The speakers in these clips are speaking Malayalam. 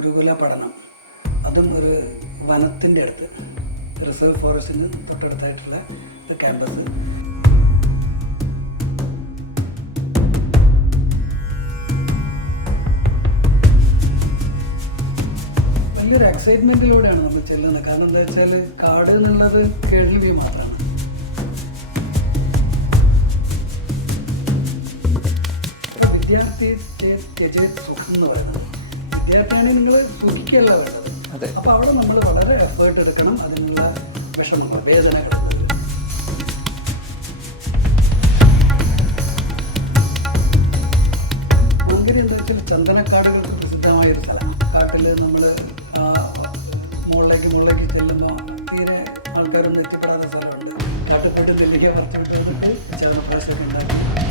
ഗുരുകുല പഠനം. അതും ഒരു വനത്തിന്റെ അടുത്ത് റിസർവ് ഫോറസ്റ്റിന് തൊട്ടടുത്തായിട്ടുള്ള ക്യാമ്പസ്. വലിയൊരു എക്സൈറ്റ്മെന്റിലൂടെയാണ് നമ്മൾ ചെല്ലുന്നത്. കാരണം എന്താ വെച്ചാൽ കാട് എന്നുള്ളത് കേൾവി മാത്രമാണ്. വിദ്യാർത്ഥി സുഖം എന്ന് പറയുന്നത് വിദ്യാർത്ഥിയാണെങ്കിൽ നിങ്ങൾ സുഖിക്കല്ല വേണ്ടത്. അതെ. അപ്പോൾ അവിടെ നമ്മൾ വളരെ എഫേർട്ട് എടുക്കണം അതിനുള്ള വിഷമങ്ങൾ വേദനകൾ. മങ്കരി എന്താ വെച്ചാൽ ചന്ദനക്കാടുകൾക്ക് പ്രസിദ്ധമായ ഒരു സ്ഥലമാണ്. കാട്ടിൽ നമ്മൾ മുകളിലേക്ക് മുകളിലേക്ക് ചെല്ലുമ്പോൾ തീരെ ആൾക്കാരൊന്നും എത്തിപ്പെടാത്ത സ്ഥലമുണ്ട്. കാട്ടിൽ പോയിട്ട് നെല്ലിക്ക പറിച്ചു വിട്ടിട്ട് ചവനപ്രാശമൊക്കെ ഉണ്ടാകും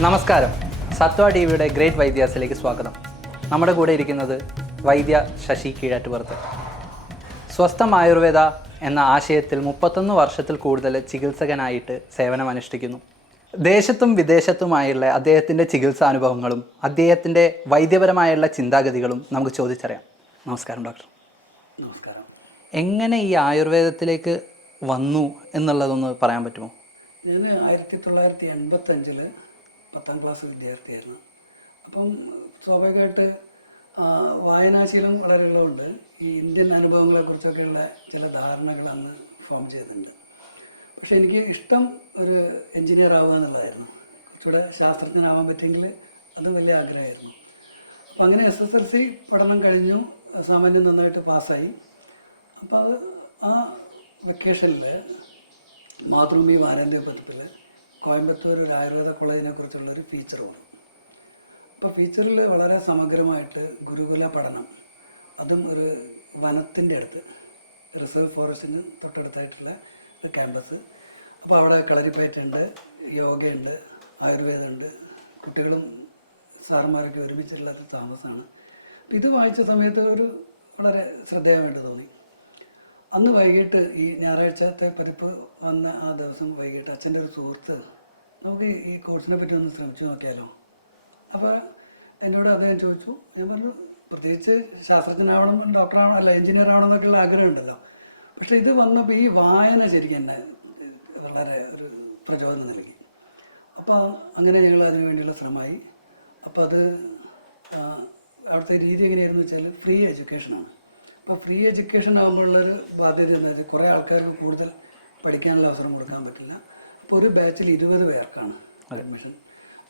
നമസ്കാരം. സത്വ ടി വിയുടെ ഗ്രേറ്റ് വൈദ്യാസിലേക്ക് സ്വാഗതം. നമ്മുടെ കൂടെ ഇരിക്കുന്നത് വൈദ്യ ശശി കീഴാറ്റുപുറത്ത്. സ്വസ്ഥം ആയുർവേദ എന്ന ആശയത്തിൽ മുപ്പത്തൊന്ന് വർഷത്തിൽ കൂടുതൽ ചികിത്സകനായിട്ട് സേവനമനുഷ്ഠിക്കുന്നു. ദേശത്തും വിദേശത്തുമായുള്ള അദ്ദേഹത്തിന്റെ ചികിത്സാ അനുഭവങ്ങളും അദ്ദേഹത്തിന്റെ വൈദ്യപരമായുള്ള ചിന്താഗതികളും നമുക്ക് ചോദിച്ചറിയാം. നമസ്കാരം ഡോക്ടർ. നമസ്കാരം. എങ്ങനെ ഈ ആയുർവേദത്തിലേക്ക് വന്നു എന്നുള്ളതൊന്ന് പറയാൻ പറ്റുമോ? ഞാൻ ആയിരത്തി തൊള്ളായിരത്തി എൺപത്തഞ്ചിൽ പത്താം ക്ലാസ് വിദ്യാർത്ഥിയായിരുന്നു. അപ്പം സ്വാഭാവികമായിട്ട് വായനാശീലം വളരെ ഉള്ളതുകൊണ്ട് ഈ ഇന്ത്യൻ അനുഭവങ്ങളെ കുറിച്ചൊക്കെയുള്ള ചില ധാരണകൾ അന്ന് ഫോം ചെയ്തിട്ടുണ്ട്. പക്ഷെ എനിക്ക് ഇഷ്ടം ഒരു എഞ്ചിനീയർ ആവുക എന്നുള്ളതായിരുന്നു. കുറച്ചുകൂടെ ശാസ്ത്രജ്ഞനാവാൻ പറ്റിയെങ്കിൽ അത് വലിയ ആഗ്രഹമായിരുന്നു. അപ്പം അങ്ങനെ എസ് എസ് എൽ സി പഠനം കഴിഞ്ഞു സാമാന്യം നന്നായിട്ട് പാസ്സായി. അപ്പോൾ അത് ആ വെക്കേഷനിൽ മാതൃഭൂമി വാരാന്ത്യ പതിപ്പിൽ കോയമ്പത്തൂർ ഒരു ആയുർവേദ കോളേജിനെ കുറിച്ചുള്ള ഒരു ഫീച്ചർ വന്നു അപ്പോൾ ഫീച്ചറിൽ വളരെ സമഗ്രമായിട്ട് ഗുരുകുല പഠനം അതും ഒരു വനത്തിന്റെ അടുത്ത് റിസർവ് ഫോറസ്റ്റിന് തൊട്ടടുത്തായിട്ടുള്ള ഒരു ക്യാമ്പസ് അപ്പോൾ അവിടെ കളരിപ്പയറ്റുണ്ട് യോഗയുണ്ട് ആയുർവേദമുണ്ട്. കുട്ടികളും സാറന്മാരൊക്കെ ഒരുമിച്ചുള്ള ഒരു താമസമാണ്. ഇത് വായിച്ച സമയത്ത് ഒരു വളരെ ശ്രദ്ധേയമായിട്ട് തോന്നി. അന്ന് വൈകിട്ട് ഈ ഞായറാഴ്ചത്തെ പതിപ്പ് വന്ന ആ ദിവസം വൈകിട്ട് അച്ഛന്റെ ഒരു സുഹൃത്ത് നമുക്ക് ഈ- കോഴ്സിനെ പറ്റി ഒന്ന് ശ്രമിച്ചു നോക്കിയാലോ? അപ്പോൾ എന്നോട് അദ്ദേഹം ചോദിച്ചു. ഞാൻ പറഞ്ഞു പ്രത്യേകിച്ച് ശാസ്ത്രജ്ഞനാവണം ഡോക്ടറാവണം അല്ല എഞ്ചിനീയർ ആവണം എന്നൊക്കെയുള്ള ആഗ്രഹമുണ്ടല്ലോ. പക്ഷെ ഇത് വന്നപ്പോൾ ഈ വായന ശരിക്കും എന്നെ വളരെ ഒരു പ്രചോദനം നൽകി. അപ്പോൾ അങ്ങനെ ഞങ്ങൾ അതിനു വേണ്ടിയുള്ള ശ്രമമായി. അപ്പോൾ അത് അവിടുത്തെ രീതി എങ്ങനെയായിരുന്നു വെച്ചാൽ ഫ്രീ എഡ്യൂക്കേഷനാണ്. അപ്പോൾ ഫ്രീ എഡ്യൂക്കേഷൻ ആകുമ്പോഴുള്ളൊരു ബാധ്യത വെച്ചാൽ കുറേ ആൾക്കാർക്ക് കൂടുതൽ പഠിക്കാനുള്ള അവസരം കൊടുക്കാൻ പറ്റില്ല. അപ്പോൾ ഒരു ബാച്ചിൽ ഇരുപത് പേർക്കാണ് അഡ്മിഷൻ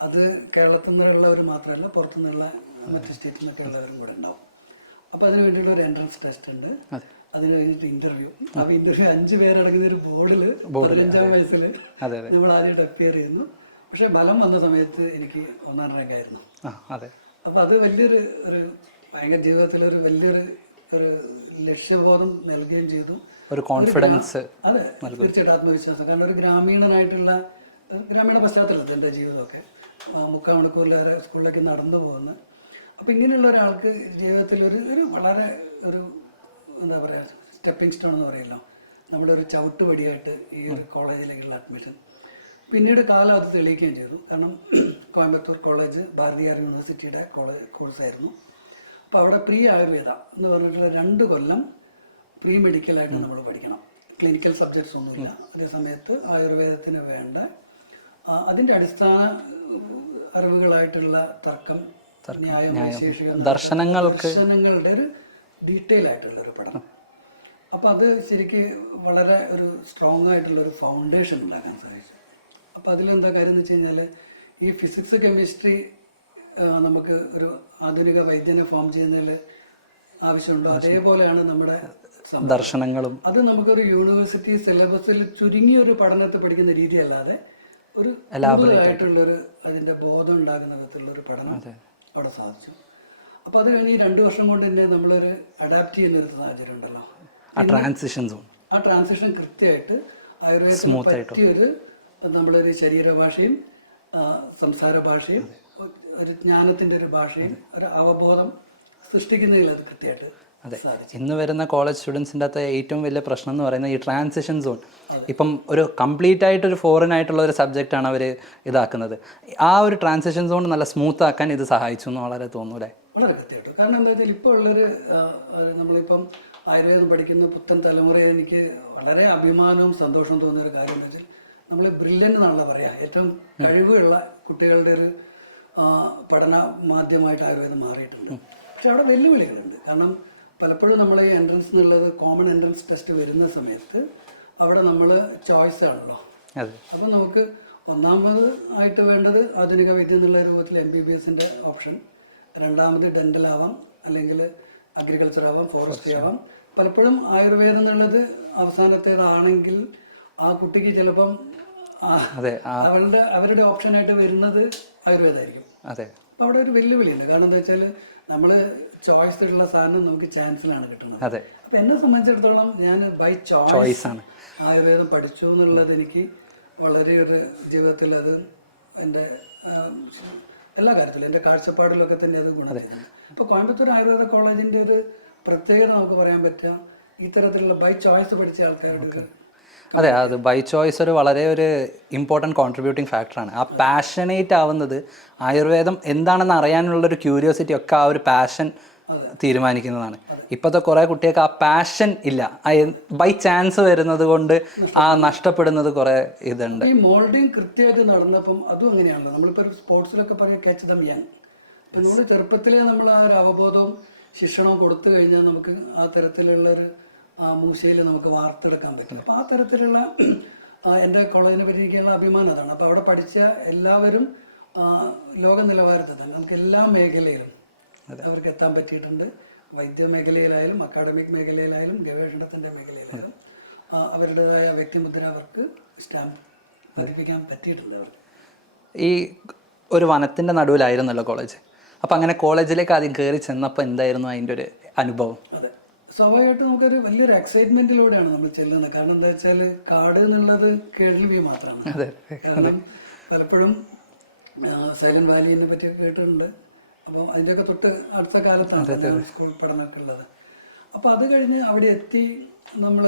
അത് കേരളത്തിൽ നിന്നുള്ളവർ മാത്രമല്ല പുറത്തു നിന്നുള്ള മറ്റ് സ്റ്റേറ്റിൽ നിന്നൊക്കെ ഉള്ളവരും കൂടെ ഉണ്ടാവും. അപ്പോൾ അതിന് വേണ്ടിയുള്ള ഒരു എൻട്രൻസ് ടെസ്റ്റ് ഉണ്ട്. അതെ. അതിന് കഴിഞ്ഞിട്ട് ഇന്റർവ്യൂ ആ ഇന്റർവ്യൂ അഞ്ച് പേരടങ്ങുന്ന ഒരു ബോർഡിൽ പതിനഞ്ചാം വയസ്സിൽ നമ്മൾ ആദ്യമായിട്ട് അപ്പിയർ ചെയ്യുന്നു. പക്ഷെ ബലം വന്ന സമയത്ത് എനിക്ക് ഒന്നാം റാങ്ക് ആയിരുന്നു. അപ്പോൾ അത് വലിയൊരു ഒരു ഭയങ്കര ജീവിതത്തിലൊരു വലിയൊരു ഒരു ലക്ഷ്യബോധം നൽകുകയും ചെയ്തു. ഒരു കോൺഫിഡൻസ് അതെ തീർച്ചയായിട്ടും ആത്മവിശ്വാസം. കാരണം ഒരു ഗ്രാമീണനായിട്ടുള്ള ഗ്രാമീണ പശ്ചാത്തലത്തിൽ എന്റെ ജീവിതമൊക്കെ. മുക്കാൽ മണിക്കൂറിൽ വരെ സ്കൂളിലേക്ക് നടന്നു പോകുന്നു. അപ്പം ഇങ്ങനെയുള്ള ഒരാൾക്ക് ജീവിതത്തിൽ ഒരു ഒരു വളരെ ഒരു എന്താ പറയുക സ്റ്റെപ്പിംഗ് സ്റ്റോൺ എന്ന് പറയല്ലോ. നമ്മുടെ ഒരു ചവിട്ടുപടിയായിട്ട് ഈ ഒരു കോളേജിലേക്കുള്ള അഡ്മിഷൻ പിന്നീട് കാലം അത് തെളിയിക്കുകയും ചെയ്തു. കാരണം കോയമ്പത്തൂർ കോളേജ് ഭാരതിയാർ യൂണിവേഴ്സിറ്റിയുടെ കോളേജ് കോഴ്സായിരുന്നു അപ്പോൾ അവിടെ പ്രീ ആയുർവേദ എന്ന് പറഞ്ഞിട്ടുള്ള രണ്ട് കൊല്ലം പ്രീ മെഡിക്കലായിട്ട് നമ്മൾ പഠിക്കണം. ക്ലിനിക്കൽ സബ്ജക്ട്സ് ഒന്നുമില്ല. അതേ സമയത്ത് ആയുർവേദത്തിന് വേണ്ട. അതിന്റെ അതിന്റെ അടിസ്ഥാന അറിവുകളായിട്ടുള്ള തർക്കം ന്യായം ദർശനങ്ങൾക്ക് ദർശനങ്ങളുടെ ഒരു ഡീറ്റെയിൽ ആയിട്ടുള്ള ഒരു പഠനം. അപ്പോൾ അത് ശരിക്ക് വളരെ ഒരു സ്ട്രോങ് ആയിട്ടുള്ള ഒരു ഫൗണ്ടേഷൻ ഉണ്ടാക്കാൻ സാധിച്ചു. അപ്പോൾ അതിലെന്താ കാര്യം എന്ന് വെച്ച് കഴിഞ്ഞാൽ ഈ ഫിസിക്സ് കെമിസ്ട്രി നമുക്ക് ഒരു ആധുനിക വൈദ്യനെ ഫോം ചെയ്യുന്നതിൽ ആവശ്യമുണ്ടോ. അതേപോലെയാണ് നമ്മുടെ ദർശനങ്ങളും. അത് നമുക്കൊരു യൂണിവേഴ്സിറ്റി സിലബസിൽ ചുരുങ്ങിയ ഒരു പഠനത്തെ പഠിക്കുന്ന രീതി അല്ലാതെ ഒരു കൂടുതലായിട്ടുള്ളൊരു അതിന്റെ ബോധം ഉണ്ടാകുന്ന വിധത്തിലുള്ള ഒരു പഠനം അവിടെ സാധിച്ചു. അപ്പോൾ അത് കഴിഞ്ഞ് ഈ രണ്ട് വർഷം കൊണ്ട് തന്നെ നമ്മളൊരു അഡാപ്റ്റ് ചെയ്യുന്ന ഒരു സാഹചര്യം ഉണ്ടല്ലോ. ആ ട്രാൻസിഷൻ സോൺ ആ ട്രാൻസിഷൻ കൃത്യമായിട്ട് ആയുർവേദത്തിന് പറ്റിയൊരു നമ്മളൊരു ശരീരഭാഷയും സംസാര ഭാഷയും ഒരു ജ്ഞാനത്തിന്റെ ഒരു ഭാഷയിൽ ഒരു അവബോധം സൃഷ്ടിക്കുന്നതിൽ അത് കൃത്യമായിട്ട് അതെ. ഇന്ന് വരുന്ന കോളേജ് സ്റ്റുഡൻസിന്റെ അകത്ത് ഏറ്റവും വലിയ പ്രശ്നം എന്ന് പറയുന്നത് ഈ ട്രാൻസിഷൻ സോൺ ഇപ്പം ഒരു കംപ്ലീറ്റ് ആയിട്ട് ഒരു ഫോറിൻ ആയിട്ടുള്ള ഒരു സബ്ജക്റ്റ് ആണ് അവർ ഇതാക്കുന്നത്. ആ ഒരു ട്രാൻസിഷൻ സോൺ നല്ല സ്മൂത്ത് ആക്കാൻ ഇത് സഹായിച്ചു എന്ന് വളരെ തോന്നൂലേ വളരെ കൃത്യമായിട്ട്. കാരണം എന്താ വെച്ചാൽ ഇപ്പോൾ ഉള്ളൊരു നമ്മളിപ്പം ആയുർവേദം പഠിക്കുന്ന പുത്തൻ തലമുറയെ എനിക്ക് വളരെ അഭിമാനവും സന്തോഷവും തോന്നുന്ന ഒരു കാര്യം എന്ന് വെച്ചാൽ നമ്മൾ ബ്രില്യന്റ് എന്നാണല്ലോ പറയാ. ഏറ്റവും കഴിവുള്ള കുട്ടികളുടെ ഒരു പഠന മാധ്യമമായിട്ട് ആയുർവേദം മാറിയിട്ടുണ്ട്. പക്ഷെ അവിടെ വെല്ലുവിളികളുണ്ട്. കാരണം പലപ്പോഴും നമ്മൾ ഈ എൻട്രൻസ് എന്നുള്ളത് കോമൺ എൻട്രൻസ് ടെസ്റ്റ് വരുന്ന സമയത്ത് അവിടെ നമ്മൾ ചോയ്സ് ആണല്ലോ. അപ്പം നമുക്ക് ഒന്നാമത് ആയിട്ട് വേണ്ടത് ആധുനിക വൈദ്യം എന്നുള്ള രൂപത്തിൽ എം ബി ബി എസിന്റെ ഓപ്ഷൻ രണ്ടാമത് ഡെന്റൽ ആവാം അല്ലെങ്കിൽ അഗ്രികൾച്ചർ ആവാം ഫോറസ്ട്രി ആവാം. പലപ്പോഴും ആയുർവേദം എന്നുള്ളത് അവസാനത്തേതാണെങ്കിൽ ആ കുട്ടിക്ക് ചിലപ്പം അവരുടെ അവരുടെ ഓപ്ഷനായിട്ട് വരുന്നത് ആയുർവേദമായിരിക്കും അതെ. അപ്പോൾ അവിടെ ഒരു വെല്ലുവിളിയുണ്ട്. കാരണം എന്താ വെച്ചാൽ നമ്മൾ ചോയ്സ് ഉള്ള സാധനം നമുക്ക് ചാൻസിലാണ് കിട്ടുന്നത്. അതെ. അപ്പം എന്നെ സംബന്ധിച്ചിടത്തോളം ഞാൻ ബൈ ചോയ്സ് ആണ്. ആയുർവേദം പഠിച്ചു എന്നുള്ളത് എനിക്ക് വളരെ ഒരു ജീവിതത്തിൽ അത് എന്റെ എല്ലാ കാര്യത്തിലും എന്റെ കാഴ്ചപ്പാടിലൊക്കെ തന്നെ അത് ഗുണം അപ്പോൾ കോയമ്പത്തൂർ ആയുർവേദ കോളേജിന്റെ ഒരു പ്രത്യേകത നമുക്ക് പറയാൻ പറ്റുക. ഇത്തരത്തിലുള്ള ബൈ ചോയ്സ് പഠിച്ച ആൾക്കാരുടെ അതെ അത് ബൈ ചോയ്സ് ഒരു വളരെ ഒരു ഇമ്പോർട്ടന്റ് കോൺട്രിബ്യൂട്ടിംഗ് ഫാക്ടറാണ് ആ പാഷനേറ്റ് ആവുന്നത് ആയുർവേദം എന്താണെന്ന് അറിയാനുള്ള ഒരു ക്യൂരിയോസിറ്റി ഒക്കെ ആ ഒരു പാഷൻ തീരുമാനിക്കുന്നതാണ്. ഇപ്പോഴത്തെ കുറേ കുട്ടികൾക്ക് ആ പാഷൻ ഇല്ല. ബൈ ചാൻസ് വരുന്നത് കൊണ്ട് ആ നഷ്ടപ്പെടുന്നത് കുറേ ഇതുണ്ട്. ഈ മോൾഡിങ് കൃത്യമായിട്ട് നടന്നപ്പം അതും അങ്ങനെയാണല്ലോ. നമ്മളിപ്പോൾ സ്പോർട്സിലൊക്കെ പറയുക ക്യാച്ച് ദം യങ് നമ്മൾ ചെറുപ്പത്തിലേ നമ്മൾ ആ ഒരു അവബോധവും ശിക്ഷണവും കൊടുത്തു കഴിഞ്ഞാൽ നമുക്ക് ആ തരത്തിലുള്ള ഒരു മൂശയിൽ നമുക്ക് വാർത്തെടുക്കാൻ പറ്റും. അപ്പം ആ തരത്തിലുള്ള എന്റെ കോളേജിനെ പറ്റി എനിക്കുള്ള അഭിമാനം അതാണ്. അപ്പോൾ അവിടെ പഠിച്ച എല്ലാവരും ലോക നിലവാരത്തിൽ തന്നെ നമുക്ക് എല്ലാ മേഖലയിലും അവർക്ക് എത്താൻ പറ്റിയിട്ടുണ്ട്. വൈദ്യ മേഖലയിലായാലും അക്കാഡമിക് മേഖലയിലായാലും ഗവേഷണത്തിന്റെ മേഖലയിലായാലും അവരുടേതായ വ്യക്തിമുദ്ര അവർക്ക് സ്റ്റാമ്പ് പതിപ്പിക്കാൻ പറ്റിയിട്ടുണ്ട് അവർക്ക്. ഈ ഒരു വനത്തിന്റെ നടുവിലായിരുന്നല്ലോ കോളേജ്. അപ്പം അങ്ങനെ കോളേജിലേക്ക് ആദ്യം കയറി ചെന്നപ്പോൾ എന്തായിരുന്നു അതിന്റെ ഒരു അനുഭവം? അതെ. സ്വാഭാവികമായിട്ടും നമുക്കൊരു വലിയൊരു എക്സൈറ്റ്മെന്റിലൂടെയാണ് നമ്മൾ ചെല്ലുന്നത്. കാരണം എന്താ വെച്ചാൽ കാട് എന്നുള്ളത് കേൾവി മാത്രമാണ്. കാരണം പലപ്പോഴും സൈലന്റ് വാലിനെ പറ്റിയൊക്കെ കേട്ടിട്ടുണ്ട്. അപ്പം അതിന്റെയൊക്കെ തൊട്ട് അടുത്ത കാലത്താണ് സ്കൂൾ പഠനമൊക്കെ ഉള്ളത്. അപ്പോൾ അത് കഴിഞ്ഞ് അവിടെ എത്തി നമ്മൾ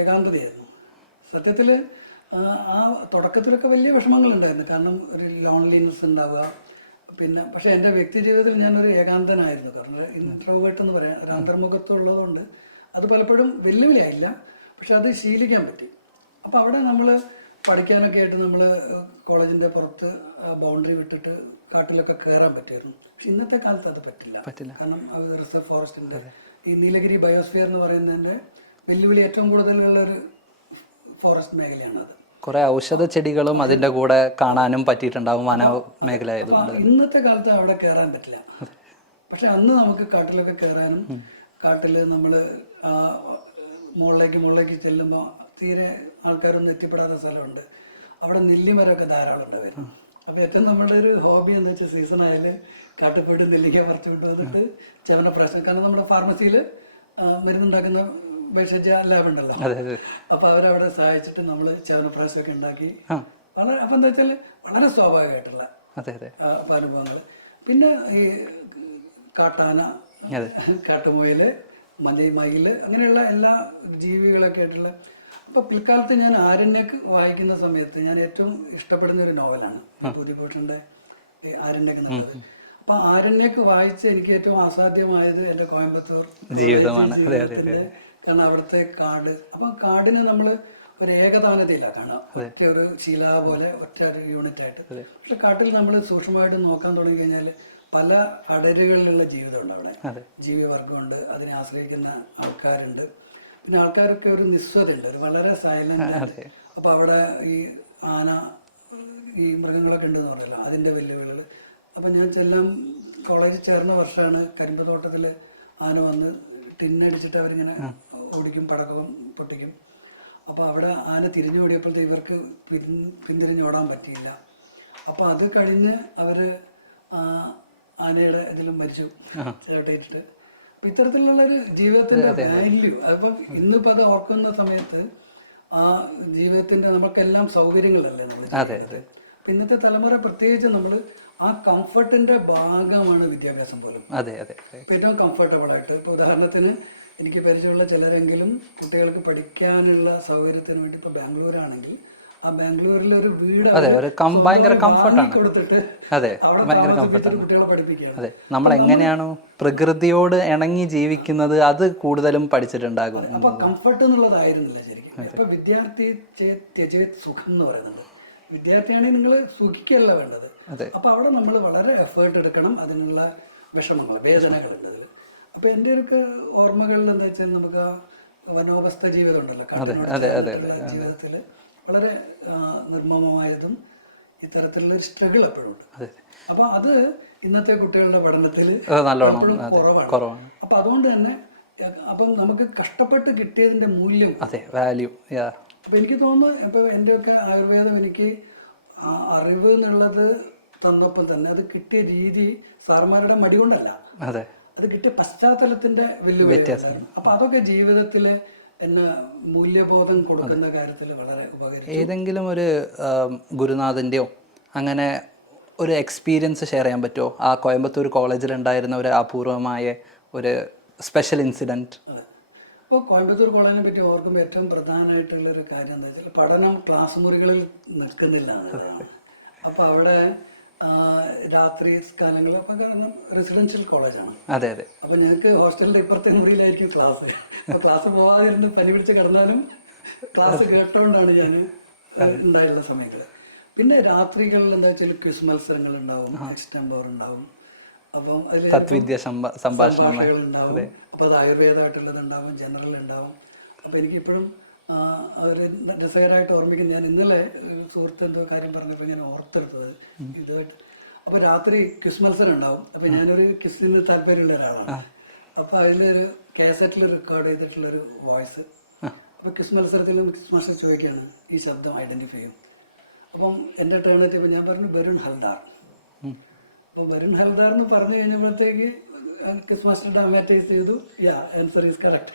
ഏകാന്തതയായിരുന്നു. സത്യത്തിൽ ആ തുടക്കത്തിലൊക്കെ വലിയ വിഷമങ്ങളുണ്ടായിരുന്നു. കാരണം ഒരു ലോൺലിനെസ് ഉണ്ടാവുക പിന്നെ പക്ഷേ എന്റെ വ്യക്തി ജീവിതത്തിൽ ഞാനൊരു ഏകാന്തനായിരുന്നു. കാരണം ഇൻട്രോവേർട്ട് എന്ന് പറയാൻ ഒരു അന്തർമുഖത്വം ഉള്ളതുകൊണ്ട് അത് പലപ്പോഴും വെല്ലുവിളിയായില്ല. പക്ഷെ അത് ശീലിക്കാൻ പറ്റി. അപ്പോൾ അവിടെ നമ്മൾ പഠിക്കാനൊക്കെ ആയിട്ട് നമ്മൾ കോളേജിന്റെ പുറത്ത് ബൗണ്ടറി വിട്ടിട്ട് കാട്ടിലൊക്കെ കയറാൻ പറ്റുമായിരുന്നു പക്ഷെ ഇന്നത്തെ കാലത്ത് അത് പറ്റില്ല. പറ്റില്ല. കാരണം അത് റിസർവ് ഫോറസ്റ്റിന്റെ ഈ നീലഗിരി ബയോസ്ഫിയർ എന്ന് പറയുന്നതിന്റെ വെല്ലുവിളി ഏറ്റവും കൂടുതലുള്ള ഒരു ഫോറസ്റ്റ് മേഖലയാണത്. കുറേ ഔഷധ ചെടികളും അതിന്റെ കൂടെ കാണാനും പറ്റിയിട്ടുണ്ടാവും വന മേഖല ആയതുകൊണ്ട് അപ്പൊ ഇന്നത്തെ കാലത്ത് അവിടെ കയറാൻ പറ്റില്ല. പക്ഷെ അന്ന് നമുക്ക് കാട്ടിലൊക്കെ കയറാനും കാട്ടിൽ നമ്മൾ മുകളിലേക്ക് മുകളിലേക്ക് ചെല്ലുമ്പോൾ തീരെ ആൾക്കാരൊന്നും എത്തിപ്പെടാത്ത സ്ഥലമുണ്ട്. അവിടെ നെല്ലിമരമൊക്കെ ധാരാളം ഉണ്ടായിരുന്നു അപ്പോൾ ഏറ്റവും നമ്മുടെ ഒരു ഹോബി എന്ന് വെച്ചാൽ സീസൺ ആയാൽ കാട്ടിൽ പോയിട്ട് നെല്ലിക്ക പറിച്ചു കൊണ്ടുവന്നിട്ട് വന്നിട്ട് പ്രശ്നം കാരണം നമ്മുടെ ഫാർമസിയിൽ മരുന്നുണ്ടാക്കുന്ന ഭേഷജ ലാബ് ഉണ്ടല്ലോ അപ്പോൾ അവരവിടെ സഹായിച്ചിട്ട് നമ്മൾ ചവനപ്രാശമൊക്കെ ഉണ്ടാക്കി. വളരെ അപ്പം എന്താ വെച്ചാൽ വളരെ സ്വാഭാവികമായിട്ടുള്ള അനുഭവങ്ങൾ പിന്നെ ഈ കാട്ടാന. കാട്ടുമുയൽ മതി മയിൽ അങ്ങനെയുള്ള എല്ലാ ജീവികളൊക്കെ ആയിട്ടുള്ള അപ്പൊ പിൽക്കാലത്ത് ഞാൻ ആരണ്യക്ക് വായിക്കുന്ന സമയത്ത് ഞാൻ ഏറ്റവും ഇഷ്ടപ്പെടുന്ന ഒരു നോവലാണ്. ഭൂതിഭൂഷന്റെ ആരണ്യക്ക് എന്നുള്ളത് അപ്പൊ ആരണ്യക്ക് വായിച്ച് എനിക്ക് ഏറ്റവും അസാധ്യമായത് എന്റെ കോയമ്പത്തൂർ ജീവിതമാണ്. കാരണം അവിടുത്തെ കാട്. അപ്പൊ കാടിനെ നമ്മൾ ഒരു ഏകതാനതയില്ല. കാണാം ഒറ്റ ഒരു ശീല പോലെ ഒറ്റ ഒരു യൂണിറ്റ് ആയിട്ട്. പക്ഷെ കാട്ടിൽ നമ്മൾ സൂക്ഷ്മമായിട്ട് നോക്കാൻ തുടങ്ങി കഴിഞ്ഞാൽ പല അടരുകളിലുള്ള ജീവിതമുണ്ട് അവിടെ. ജീവി ജീവിവർഗമുണ്ട് അതിനെ ആശ്രയിക്കുന്ന ആൾക്കാരുണ്ട്. പിന്നെ ആൾക്കാരൊക്കെ ഒരു നിസ്വതയുണ്ട് ഒരു വളരെ സൈലന്റ്. അപ്പൊ അവിടെ ഈ ആന ഈ മൃഗങ്ങളൊക്കെ ഉണ്ടെന്ന് പറഞ്ഞല്ലോ. അതിന്റെ വെല്ലുവിളികൾ അപ്പൊ ഞാൻ ചെല്ലാം കോളേജിൽ ചേർന്ന വർഷമാണ് കരിമ്പ് തോട്ടത്തിൽ ആന വന്ന് ടിന്നടിച്ചിട്ട് അവരിങ്ങനെ ഓടിക്കും പടക്കവും പൊട്ടിക്കും. അപ്പോൾ അവിടെ ആന തിരിഞ്ഞു ഓടിയപ്പോഴത്തെ ഇവർക്ക് പിൻ പിന്തിരിഞ്ഞോടാൻ പറ്റിയില്ല. അപ്പോൾ അത് കഴിഞ്ഞ് അവർ ആനയുടെ ഇതിലും മരിച്ചു ചേട്ടേറ്റിട്ട് അപ്പം ഇത്തരത്തിലുള്ള ഒരു ജീവിതത്തിന്റെ വാല്യൂ അപ്പം ഇന്നിപ്പോൾ അത് ഓർക്കുന്ന സമയത്ത് ആ ജീവിതത്തിന്റെ നമുക്കെല്ലാം സൗകര്യങ്ങളല്ലേ നമ്മൾ ഇന്നത്തെ തലമുറ പ്രത്യേകിച്ച് നമ്മൾ ആ കംഫർട്ടിന്റെ ഭാഗമാണ് വിദ്യാഭ്യാസം പോലും. അതെ അതെ. ഏറ്റവും കംഫർട്ടബിൾ ആയിട്ട് ഇപ്പൊ ഉദാഹരണത്തിന് എനിക്ക് പരിചയമുള്ള ചിലരെങ്കിലും കുട്ടികൾക്ക് പഠിക്കാനുള്ള സൗകര്യത്തിന് വേണ്ടി ഇപ്പൊ ബാംഗ്ലൂരാണെങ്കിൽ ആ ബാംഗ്ലൂരിൽ ഒരു വീട് അതെ, ഒരു ഭയങ്കര കംഫർട്ട് ആണ്. കൊടുത്തിട്ട് അതെ ഭയങ്കര കംഫർട്ട് കുട്ടികളെ പഠിപ്പിക്കുകയാണ്. അതെ നമ്മൾ എങ്ങനെയാണോ പ്രകൃതിയോട് ഇണങ്ങി ജീവിക്കുന്നത് അത് കൂടുതലും പഠിച്ചിട്ടുണ്ടാകും. അപ്പൊ കംഫർട്ട് എന്നുള്ളതായിരുന്നില്ല ശരിക്കും. ഇപ്പൊ വിദ്യാർത്ഥി ത്യജേത് സുഖം എന്ന് പറയുന്നത്. വിദ്യാർത്ഥിയാണെങ്കിൽ നിങ്ങൾ സുഖിക്കല്ല വേണ്ടത്. അപ്പൊ അവിടെ നമ്മൾ വളരെ എഫേർട്ട് എടുക്കണം. അതിനുള്ള വിഷമങ്ങൾ വേദനകൾ അതിൽ അപ്പൊ എന്റെ ഒക്കെ ഓർമ്മകളിൽ എന്താ വെച്ചാൽ നമുക്ക് ആ വനോപസ്ഥ ജീവിതം ഉണ്ടല്ലോ ജീവിതത്തിൽ വളരെ നിർമ്മമമായതും ഇത്തരത്തിലുള്ള സ്ട്രഗിൾ എപ്പോഴും ഉണ്ട്. അതെ. അപ്പൊ അത് ഇന്നത്തെ കുട്ടികളുടെ പഠനത്തിൽ കുറവാണ്. അപ്പോൾ അപ്പൊ അതുകൊണ്ട് തന്നെ അപ്പം നമുക്ക് കഷ്ടപ്പെട്ട് കിട്ടിയതിന്റെ മൂല്യം അതെ വാല്യൂ അപ്പൊ എനിക്ക് തോന്നുന്നു ഇപ്പൊ എന്റെയൊക്കെ ആയുർവേദം എനിക്ക് അറിവ് എന്നുള്ളത് തന്നപ്പോൾ തന്നെ അത് കിട്ടിയ രീതി സാർമാരുടെ മടി കൊണ്ടല്ല. അതെ. അത് കിട്ടിയ പശ്ചാത്തലത്തിന്റെ വലിയ വ്യത്യാസമാണ്. അപ്പൊ അതൊക്കെ ജീവിതത്തിൽ എന്നെ മൂല്യബോധം കൊടുക്കുന്ന കാര്യത്തിൽ വളരെ ഉപകരിക്കും ഏതെങ്കിലും ഒരു ഗുരുനാഥന്റെയോ ഗുരുനാഥന്റെയോ അങ്ങനെ ഒരു എക്സ്പീരിയൻസ് ഷെയർ ചെയ്യാൻ പറ്റുമോ? ആ കോയമ്പത്തൂർ കോളേജിൽ ഉണ്ടായിരുന്ന ഒരു അപൂർവമായ ഒരു സ്പെഷ്യൽ ഇൻസിഡന്റ് ഇപ്പോൾ കോയമ്പത്തൂർ കോളേജിനെ പറ്റി ഓർക്കുമ്പോൾ ഏറ്റവും പ്രധാനമായിട്ടുള്ള ഒരു കാര്യം എന്താ വെച്ചാൽ പഠനം ക്ലാസ് മുറികളിൽ നിൽക്കുന്നില്ല അപ്പോൾ അവിടെ രാത്രി കാലങ്ങളിലൊക്കെ കാരണം റെസിഡൻഷ്യൽ കോളേജാണ് അതെ അതെ. അപ്പോൾ ഞങ്ങൾക്ക് ഹോസ്റ്റലിന്റെ ഇപ്പുറത്തെ മുറിയിലായിരിക്കും ക്ലാസ്. ക്ലാസ് പോകാതിരുന്ന് പനി പിടിച്ച് കിടന്നാലും ക്ലാസ് കേട്ടോണ്ടാണ് ഞാൻ ഉണ്ടായുള്ള സമയത്ത്. പിന്നെ രാത്രികളിൽ എന്താ വെച്ചാൽ ക്വിസ് മത്സരങ്ങൾ ഉണ്ടാവും എക്സ്റ്റംബോർ ഉണ്ടാവും. അപ്പം അതിൽ തത്വിദ്യ സംഭാഷണങ്ങൾ. ഉണ്ടാവും അപ്പൊ അത് ആയുർവേദമായിട്ടുള്ളത് ഉണ്ടാവും ജനറൽ ഉണ്ടാവും. അപ്പൊ എനിക്കിപ്പോഴും ഒരു രസകരമായിട്ട് ഓർമ്മിക്കുന്നു. ഞാൻ ഇന്നലെ സുഹൃത്ത് എന്തോ കാര്യം പറഞ്ഞപ്പോൾ ഞാൻ ഓർത്തെടുത്തത് ഇത് അപ്പൊ രാത്രി ക്വിസ് മത്സരം ഉണ്ടാവും അപ്പൊ ഞാനൊരു ക്വിസിന് താല്പര്യമുള്ള ഒരാളാണ്. അപ്പൊ അതിലൊരു കാസറ്റിൽ റെക്കോർഡ് ചെയ്തിട്ടുള്ള ഒരു വോയിസ് അപ്പൊ ക്വിസ് മത്സരത്തിൽ ക്വിസ് മാസ്റ്റർ ചോദിക്കുകയാണ് ഈ ശബ്ദം ഐഡന്റിഫൈ ചെയ്യും. അപ്പം എന്റെ ടേൺ എത്തിയപ്പോൾ ഞാൻ പറഞ്ഞു വരുൺ ഹൽദാർ. അപ്പോൾ വരുൺ ഹൽദാർ എന്ന് പറഞ്ഞു കഴിഞ്ഞപ്പോഴത്തേക്ക് ക്വിസ് മാസ്റ്റർ ഡാമേറ്റൈസ് ചെയ്തു. യാ ആൻസർ ഈസ് കറക്റ്റ്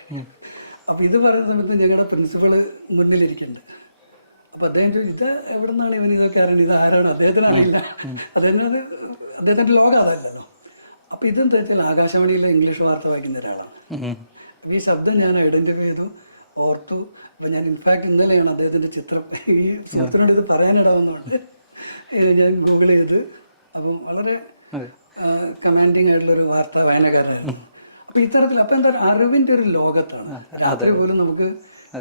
അപ്പൊ ഇത് പറയുന്ന സമയത്ത് ഞങ്ങളുടെ പ്രിൻസിപ്പൾ മുന്നിലിരിക്കുന്നുണ്ട് അപ്പൊ അദ്ദേഹം ചോദിച്ചത് ഇത് എവിടെ നിന്നാണ് ഇവൻ ഇതൊക്കെ അറിയുന്നത് ഇത് ആരാണ്? അദ്ദേഹത്തിന് അറിയില്ല അദ്ദേഹത്തിന് അത് അദ്ദേഹത്തിന്റെ ലോകം അതല്ലല്ലോ. അപ്പൊ ഇതെന്താ വെച്ചാൽ ആകാശവാണിയിലെ ഇംഗ്ലീഷ് വാർത്ത വായിക്കുന്ന ഒരാളാണ്. ഈ ശബ്ദം ഞാൻ ഐഡന്റിഫൈ ചെയ്തു ഓർത്തു. അപ്പൊ ഞാൻ ഇൻഫാക്ട് ഇന്നലെയാണ് അദ്ദേഹത്തിന്റെ ചിത്രം ഈ സുഹൃത്തിനോട് ഇത് പറയാനിടാവുന്നതുകൊണ്ട് ഇത് ഞാൻ ഗൂഗിൾ ചെയ്ത്. അപ്പം വളരെ കമാൻഡിങ് ആയിട്ടുള്ള ഒരു വാർത്താ വായനക്കാരനായിരുന്നു. അപ്പൊ ഇത്തരത്തിൽ അപ്പൊ എന്താ അറിവിന്റെ ഒരു ലോകത്താണ്. രാത്രി പോലും നമുക്ക്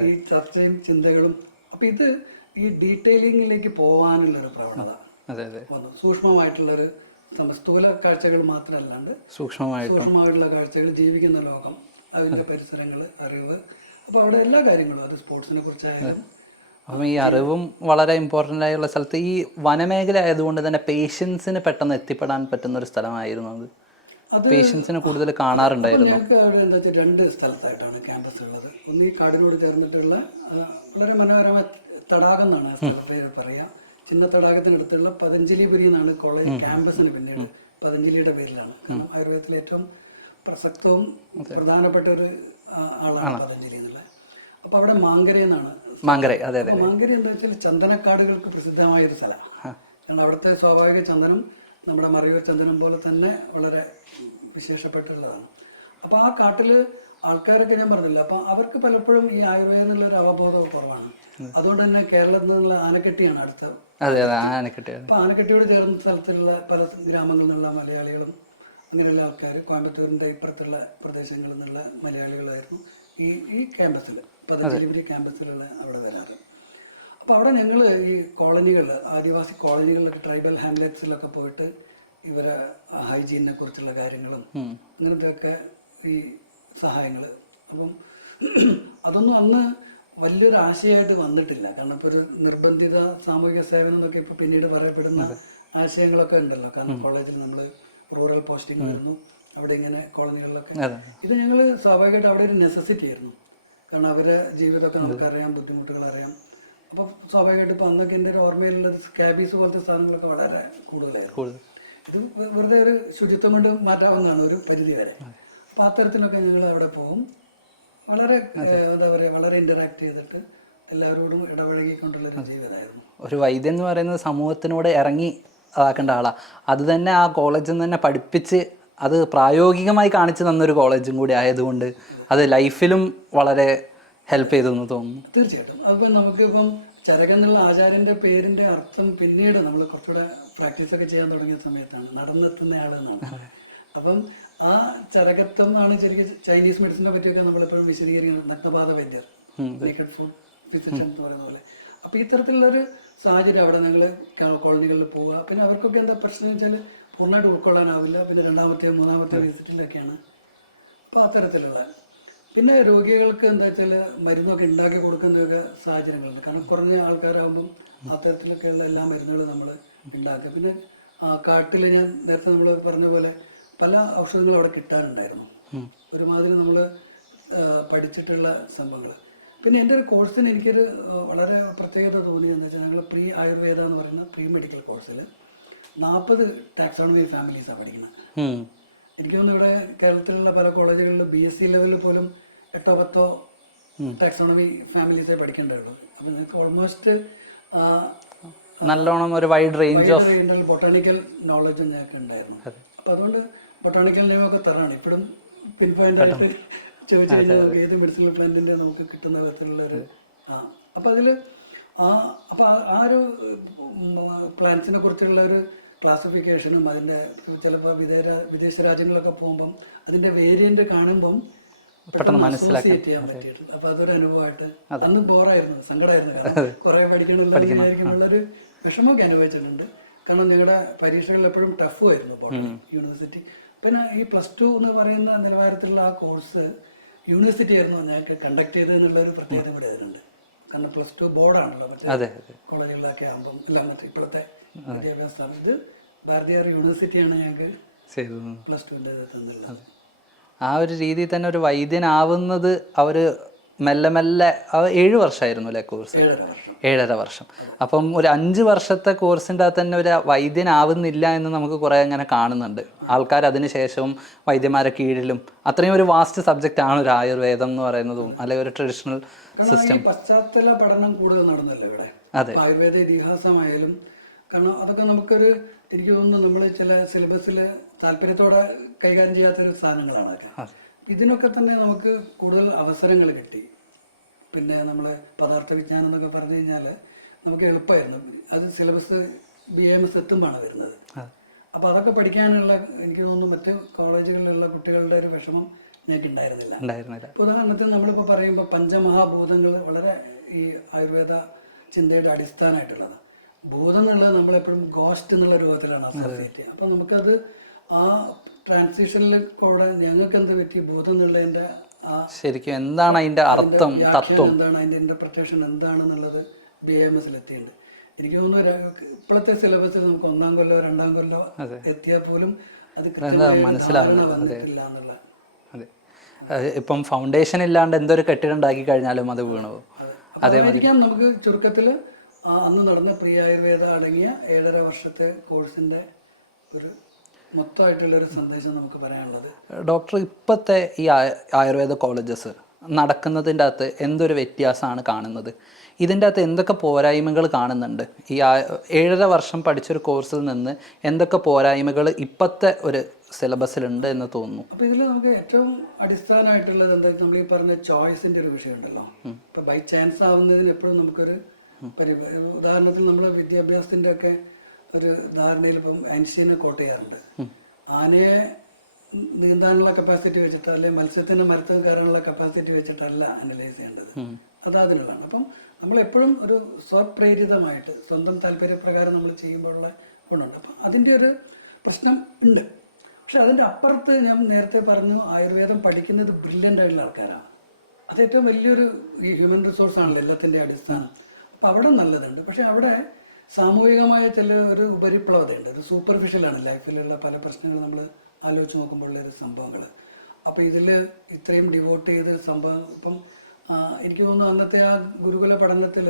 ഈ ചർച്ചയും ചിന്തകളും അപ്പൊ ഇത് ഈ ഡീറ്റെയിലിംഗിലേക്ക് പോകാനുള്ള ഒരു പ്രവണത അതെ അതെ. സൂക്ഷ്മമായിട്ടുള്ള ഒരു സം- സ്ഥൂല കാഴ്ചകൾ മാത്രമല്ലാണ്ട്. സൂക്ഷ്മമായിട്ട്. സൂക്ഷ്മമായിട്ടുള്ള കാഴ്ചകൾ ജീവിക്കുന്ന ലോകം അതിന്റെ പരിസരങ്ങൾ അറിവ്. അപ്പൊ അവിടെ എല്ലാ കാര്യങ്ങളും അത് സ്പോർട്സിനെ കുറിച്ചായാലും അപ്പം ഈ അറിവും വളരെ ഇമ്പോർട്ടന്റ് ആയുള്ള സ്ഥലത്ത് ഈ വനമേഖല ആയതുകൊണ്ട് തന്നെ പേഷ്യൻസിന് പെട്ടെന്ന് എത്തിപ്പെടാൻ പറ്റുന്ന ഒരു സ്ഥലമായിരുന്നു അത്. പേഷ്യൻസിനെ കൂടുതൽ കാണാറുണ്ടായിരുന്നു. ഞങ്ങൾക്ക് രണ്ട് സ്ഥലത്തായിട്ടാണ് ക്യാമ്പസ് ഉള്ളത്. ഒന്ന് ഈ കാടിനോട് ചേർന്നിട്ടുള്ള വളരെ മനോഹരമായ തടാകം എന്നാണ് ആ പേര് പറയാ. ചിന്ന തടാകത്തിനടുത്തുള്ള പതഞ്ജലിപുരി എന്നാണ് കോളേജ് ക്യാമ്പസിന് പിന്നീട് പതഞ്ജലിയുടെ പേരിലാണ്. കാരണം ആയുർവേദത്തിലെ ഏറ്റവും പ്രസക്തവും പ്രധാനപ്പെട്ട ഒരു ആളാണ് പതഞ്ജലി എന്നുള്ളത്. അപ്പൊ അവിടെ മാങ്കര എന്നാണ് മാങ്കര അതെ അതെ മാങ്കര എന്താ വെച്ചാൽ ചന്ദനക്കാടുകൾക്ക് പ്രസിദ്ധമായ ഒരു സ്ഥലമാണ് കാരണം അവിടുത്തെ സ്വാഭാവിക ചന്ദനം നമ്മുടെ മറിയൂർ ചന്ദനം പോലെ തന്നെ വളരെ വിശേഷപ്പെട്ടുള്ളതാണ്. അപ്പോൾ ആ കാട്ടിൽ ആൾക്കാരൊക്കെ ഞാൻ പറഞ്ഞില്ല അപ്പൊ അവർക്ക് പലപ്പോഴും ഈ ആയുർവേദം എന്നുള്ള ഒരു അവബോധം കുറവാണ്. അതുകൊണ്ട് തന്നെ കേരളത്തിൽ നിന്നുള്ള ആനക്കെട്ടിയാണ് അടുത്ത. അതെ അതെ ആനക്കെട്ടി അപ്പൊ ആനക്കെട്ടിയോട് ചേർന്ന സ്ഥലത്തുള്ള പല ഗ്രാമങ്ങളിൽ നിന്നുള്ള മലയാളികളും അങ്ങനെയുള്ള ആൾക്കാർ കോയമ്പത്തൂരിന്റെ ഇപ്പുറത്തുള്ള പ്രദേശങ്ങളിൽ നിന്നുള്ള മലയാളികളായിരുന്നു ഈ ഈ ക്യാമ്പസിൽ പതഞ്ജലിപുരി ക്യാമ്പസിലുള്ള അവിടെ വരാറ്. അപ്പോൾ അവിടെ ഞങ്ങൾ ഈ കോളനികൾ ആദിവാസി കോളനികളിലൊക്കെ ട്രൈബൽ ഹാംലെറ്റ്സിലൊക്കെ പോയിട്ട് ഇവരെ ഹൈജീനെ കുറിച്ചുള്ള കാര്യങ്ങളും അങ്ങനത്തെ ഒക്കെ ഈ സഹായങ്ങൾ അപ്പം അതൊന്നും അന്ന് വലിയൊരു ആശയമായിട്ട് വന്നിട്ടില്ല. കാരണം ഇപ്പോൾ ഒരു നിർബന്ധിത സാമൂഹിക സേവനം എന്നൊക്കെ ഇപ്പോൾ പിന്നീട് പറയപ്പെടുന്ന ആശയങ്ങളൊക്കെ ഉണ്ടല്ലോ. കാരണം കോളേജിൽ നമ്മൾ റൂറൽ പോസ്റ്റിംഗ് ആയിരുന്നു അവിടെ ഇങ്ങനെ കോളനികളിലൊക്കെ. ഇത് ഞങ്ങൾ സ്വാഭാവികമായിട്ട് അവിടെ ഒരു നെസസിറ്റി ആയിരുന്നു. കാരണം അവരെ ജീവിതമൊക്കെ നമുക്കറിയാം ബുദ്ധിമുട്ടുകൾ അറിയാം അപ്പം സ്വാഭാവികമായിട്ട് ഇപ്പൊ അന്നൊക്കെ എന്റെ ഒരു ഓർമ്മയിലുള്ള സ്കാബീസ് പോലത്തെ സാധനങ്ങളൊക്കെ വളരെ കൂടുതലായിരുന്നു. ഇത് വെറുതെ ഒരു ശുചിത്വം കൊണ്ട് മാറ്റാവുന്നതാണ് ഒരു പരിധി വരെ. അപ്പൊ അത്തരത്തിലൊക്കെ ഞങ്ങൾ അവിടെ പോകും വളരെ എന്താ പറയുക വളരെ ഇന്ററാക്ട് ചെയ്തിട്ട് എല്ലാവരോടും ഇടപഴകിക്കൊണ്ടുള്ളൊരു ജീവിതമായിരുന്നു. ഒരു വൈദ്യൻ എന്ന് പറയുന്നത് സമൂഹത്തിനോട് ഇറങ്ങി അതാക്കേണ്ട ആളാണ് അത് തന്നെ ആ കോളേജിൽ നിന്ന് തന്നെ പഠിപ്പിച്ച് അത് പ്രായോഗികമായി കാണിച്ചു തന്നൊരു കോളേജും കൂടി ആയതുകൊണ്ട് അത് ലൈഫിലും വളരെ ഹെൽപ്പ് ചെയ്തു എന്ന് തോന്നുന്നു. തീർച്ചയായിട്ടും. അപ്പൊ നമുക്കിപ്പം ചരകൻ എന്നുള്ള ആചാര്യന്റെ പേരിന്റെ അർത്ഥം പിന്നീട് നമ്മൾ കുറച്ചുകൂടെ പ്രാക്ടീസ് ഒക്കെ ചെയ്യാൻ തുടങ്ങിയ സമയത്താണ്. നടന്നെത്തുന്ന ആളെന്നാണ് അപ്പം ആ ചരകത്വം ആണ് ശരിക്കും ചൈനീസ് മെഡിസിനെ പറ്റിയൊക്കെ നമ്മളെപ്പോഴും വിശദീകരിക്കുന്നത്. നഗ്നപാത വൈദ്യർ നേക്കഡ് ഫുഡ് ഫിസിഷ്യൻ എന്ന് പറയുന്ന പോലെ. അപ്പൊ ഇത്തരത്തിലുള്ള ഒരു സാഹചര്യം അവിടെ ഞങ്ങൾ കോളനികളിൽ പോവുക. പിന്നെ അവർക്കൊക്കെ എന്താ പ്രശ്നം എന്ന് വെച്ചാൽ പൂർണമായിട്ട് ഉൾക്കൊള്ളാനാവില്ല. പിന്നെ രണ്ടാമത്തെ മൂന്നാമത്തെ വിസിറ്റിലൊക്കെയാണ് അപ്പോൾ അത്തരത്തിലുള്ള പിന്നെ രോഗികൾക്ക് എന്താ വെച്ചാൽ മരുന്നൊക്കെ ഉണ്ടാക്കി കൊടുക്കുന്നതൊക്കെ സാഹചര്യങ്ങളുണ്ട്. കാരണം കുറഞ്ഞ ആൾക്കാരാകുമ്പം അത്തരത്തിലൊക്കെയുള്ള എല്ലാ മരുന്നുകളും നമ്മൾ ഉണ്ടാക്കുക പിന്നെ കാട്ടിൽ ഞാൻ നേരത്തെ നമ്മൾ പറഞ്ഞ പോലെ പല ഔഷധങ്ങളും അവിടെ കിട്ടാനുണ്ടായിരുന്നു ഒരുമാതിരി നമ്മൾ പഠിച്ചിട്ടുള്ള സംഭവങ്ങൾ പിന്നെ എന്റെ ഒരു കോഴ്സിന് എനിക്കൊരു വളരെ പ്രത്യേകത തോന്നിയെന്ന് വെച്ചാൽ ഞങ്ങൾ പ്രീ ആയുർവേദ എന്ന് പറയുന്ന പ്രീ മെഡിക്കൽ കോഴ്സിൽ നാൽപ്പത് ടാക്സോണമി ഫാമിലീസാണ് പഠിക്കുന്നത്. എനിക്ക് തോന്നുന്നു ഇവിടെ കേരളത്തിലുള്ള പല കോളേജുകളിലും ബി എസ് സി ലെവലിൽ പോലും എട്ടോ പത്തോ ടാക്സോണമി ഫാമിലീസേ പഠിക്കേണ്ടതുള്ളൂ അപ്പം നിങ്ങൾക്ക് ഓൾമോസ്റ്റ് നല്ലോണം ഒരു wide range of botanical knowledge ഞങ്ങൾക്ക് ഉണ്ടായിരുന്നു. അപ്പം അതുകൊണ്ട് ബൊട്ടാണിക്കൽ നെയിമൊക്കെ തറാണ് ഇപ്പോഴും പിൻ പോയിന്റ് ആയിട്ട് ചോദിച്ചു കഴിഞ്ഞാൽ നമുക്ക് ഏത് മെഡിസിനൽ പ്ലാന്റിന്റെ നമുക്ക് കിട്ടുന്ന വിധത്തിലുള്ള ഒരു ആ അപ്പം അതിൽ ആ അപ്പം ആ- ഒരു പ്ലാന്റ്സിനെ കുറിച്ചുള്ള ഒരു ക്ലാസിഫിക്കേഷനും അതിന്റെ ചിലപ്പോൾ വിദേശ വിദേശ രാജ്യങ്ങളിലൊക്കെ പോകുമ്പം അതിന്റെ വേരിയന്റ് കാണുമ്പം പെട്ടെന്ന് മനസ്സിലാക്കാൻ പറ്റിയിട്ടുണ്ട് അപ്പൊ അതൊരു അനുഭവമായിട്ട് അന്ന് ബോറായിരുന്നു. സങ്കടമായിരുന്നു. കുറെ പഠിക്കണമല്ലോ വിചാരിക്കുമ്പോഴൊരു വിഷമമൊക്കെ അനുഭവിച്ചിട്ടുണ്ട്. കാരണം ഞങ്ങളുടെ പരീക്ഷകൾ എപ്പോഴും ടഫ് ആയിരുന്നു യൂണിവേഴ്സിറ്റി പിന്നെ ഈ പ്ലസ് ടു എന്ന് പറയുന്ന നിലവാരത്തിലുള്ള ആ കോഴ്സ് യൂണിവേഴ്സിറ്റി ആയിരുന്നു ഞങ്ങൾക്ക് കണ്ടക്ട് ചെയ്തത് എന്നുള്ള ഒരു പ്രത്യേകത ഇവിടെ വരുന്നുണ്ട് കാരണം പ്ലസ് ടു ബോർഡാണല്ലോ മറ്റേ കോളേജുകളിലൊക്കെ ആകുമ്പം എല്ലാം മറ്റേ ഇപ്പോഴത്തെ വിദ്യാഭ്യാസ സ്ഥാപനം. ഇത് ഭാരതീയ യൂണിവേഴ്സിറ്റിയാണ് ഞങ്ങൾക്ക് പ്ലസ് ടുവിന്റെ തന്നിട്ടുള്ളത്. ആ ഒരു രീതിയിൽ തന്നെ ഒരു വൈദ്യനാവുന്നത് അവർ മെല്ലെ മെല്ലെ ഏഴ് വർഷമായിരുന്നു അല്ലേ കോഴ്സ്? ഏഴര വർഷം. അപ്പം ഒരു അഞ്ച് വർഷത്തെ കോഴ്സിന്റെ അകത്ത് തന്നെ ഒരു വൈദ്യനാവുന്നില്ല എന്ന് നമുക്ക് കുറേ അങ്ങനെ കാണുന്നുണ്ട്. ആൾക്കാർ അതിന് ശേഷവും വൈദ്യന്മാരെ കീഴിലും അത്രയും ഒരു വാസ്റ്റ് സബ്ജക്റ്റ് ആണ് ഒരു ആയുർവേദം എന്ന് പറയുന്നതും അല്ലെങ്കിൽ ഒരു ട്രഡീഷണൽ സിസ്റ്റം പശ്ചാത്തല പഠനം കൂടുതൽ നടന്നല്ലോ ഇവിടെ? അതെ. ആയുർവേദ ഇതിഹാസമായാലും കാരണം അതൊക്കെ നമുക്കൊരു എനിക്ക് തോന്നുന്നു നമ്മൾ ചില സിലബസിൽ താല്പര്യത്തോടെ കൈകാര്യം ചെയ്യാത്തൊരു സാധനങ്ങളാണ് അതൊക്കെ. ഇതിനൊക്കെ തന്നെ നമുക്ക് കൂടുതൽ അവസരങ്ങൾ കിട്ടി. പിന്നെ നമ്മൾ പദാർത്ഥ വിജ്ഞാനം എന്നൊക്കെ പറഞ്ഞു കഴിഞ്ഞാൽ നമുക്ക് എളുപ്പമായിരുന്നു. അത് സിലബസ് ബി എം എസ് എത്തുമ്പോഴാണ് വരുന്നത്. അപ്പോൾ അതൊക്കെ പഠിക്കാനുള്ള എനിക്ക് തോന്നുന്നു മറ്റ് കോളേജുകളിലുള്ള കുട്ടികളുടെ ഒരു വിഷമം ഞങ്ങൾക്ക് ഉണ്ടായിരുന്നില്ല. ഉദാഹരണത്തിന് നമ്മളിപ്പോൾ പറയുമ്പോൾ പഞ്ചമഹാഭൂതങ്ങൾ വളരെ ഈ ആയുർവേദ ചിന്തയുടെ അടിസ്ഥാനമായിട്ടുള്ളതാണ് ഭൂതം എന്നുള്ളത് നമ്മളെപ്പോഴും ഗോസ്റ്റ് എന്നുള്ള രൂപത്തിലാണ് അസോസിയേറ്റ് ചെയ്യുക അപ്പം നമുക്കത് ആ ട്രാൻസിഷനിൽ കൂടെ ഞങ്ങൾക്ക് എന്ത് പറ്റി? ഭൂതം എന്നുള്ളതിന്റെ ആ ശരിക്കും എന്താണ് അതിന്റെ അർത്ഥം തത്വം? എന്താണ്? അതിന്റെ ഇന്റർപ്രിട്ടേഷൻ എന്താണെന്നുള്ളത് ബി എം എസിൽ എത്തിയുണ്ട് എനിക്ക് തോന്നുന്നു ഇപ്പോഴത്തെ സിലബസിൽ നമുക്ക് ഒന്നാം കൊല്ലോ രണ്ടാം കൊല്ലോ എത്തിയാൽ പോലും അത് വന്നിട്ടില്ല എന്നുള്ള ഇപ്പം ഫൗണ്ടേഷൻ ഇല്ലാണ്ട് എന്തൊരു കെട്ടിടം ഉണ്ടാക്കി കഴിഞ്ഞാലും അത് വീണു. അതേപോലെ നമുക്ക് ചുരുക്കത്തിൽ അന്ന് നടന്ന പ്രിയായുർവേദ അടങ്ങിയ ഏഴര വർഷത്തെ കോഴ്സിന്റെ ഒരു മൊത്തമായിട്ടുള്ള ഒരു സന്ദേശം നമുക്ക് പറയാനുള്ളത്. ഡോക്ടർ ഇപ്പോഴത്തെ ഈ ആയുർവേദ കോളേജസ് നടക്കുന്നതിന്റെ അകത്ത് എന്തൊരു വ്യത്യാസമാണ് കാണുന്നത്? ഇതിന്റെ അകത്ത് എന്തൊക്കെ പോരായ്മകൾ കാണുന്നുണ്ട്? ഈ ഏഴര വർഷം പഠിച്ചൊരു കോഴ്സിൽ നിന്ന് എന്തൊക്കെ പോരായ്മകൾ ഇപ്പോഴത്തെ ഒരു സിലബസിലുണ്ട് എന്ന് തോന്നുന്നു? അപ്പോൾ ഇതിൽ നമുക്ക് ഏറ്റവും അടിസ്ഥാനമായിട്ടുള്ളത് എന്താ നമ്മൾ ഈ പറഞ്ഞ ചോയ്സിന്റെ ഒരു വിഷയമുണ്ടല്ലോ. ഇപ്പം ബൈ ചാൻസ് ആവുന്നതിന് എപ്പോഴും നമുക്കൊരു ഉദാഹരണത്തിന് നമ്മൾ വിദ്യാഭ്യാസത്തിന്റെ ഒക്കെ ഒരു ധാരണയിൽ ഇപ്പം ആൻഷ്യനെ കോട്ട് ചെയ്യാറുണ്ട്. ആനയെ നീന്താനുള്ള കപ്പാസിറ്റി വെച്ചിട്ട് അല്ലെങ്കിൽ മത്സ്യത്തിന് മരത്തിൽ കയറാനുള്ള കപ്പാസിറ്റി വെച്ചിട്ടല്ല അനലൈസ് ചെയ്യേണ്ടത്. അത് അതിനുള്ളതാണ് അപ്പം നമ്മൾ എപ്പോഴും ഒരു സ്വപ്രേരിതമായിട്ട് സ്വന്തം താല്പര്യപ്രകാരം നമ്മൾ ചെയ്യുമ്പോഴുള്ള ഗുണമുണ്ട്. അപ്പം അതിന്റെ ഒരു പ്രശ്നം ഉണ്ട്. പക്ഷെ അതിന്റെ അപ്പുറത്ത് ഞാൻ നേരത്തെ പറഞ്ഞു ആയുർവേദം പഠിക്കുന്നത് ബ്രില്യന്റ് ആയിട്ടുള്ള ആൾക്കാരാണ്. അത് ഏറ്റവും വലിയൊരു ഹ്യൂമൻ റിസോഴ്സ് ആണല്ലോ എല്ലാത്തിന്റെ അടിസ്ഥാനം. അപ്പം അവിടെ നല്ലതുണ്ട്. പക്ഷെ അവിടെ സാമൂഹികമായ ചില ഒരു ഉപരിപ്ലവതയുണ്ട്. ഒരു സൂപ്പർഫിഷ്യലാണ് ലൈഫിലുള്ള പല പ്രശ്നങ്ങൾ നമ്മൾ ആലോചിച്ച് നോക്കുമ്പോഴുള്ള ഒരു സംഭവങ്ങൾ അപ്പോൾ ഇതിൽ ഇത്രയും ഡിവോട്ട് ചെയ്ത സംഭവം ഇപ്പം എനിക്ക് തോന്നുന്നു അന്നത്തെ ആ ഗുരുകുല പഠനത്തിൽ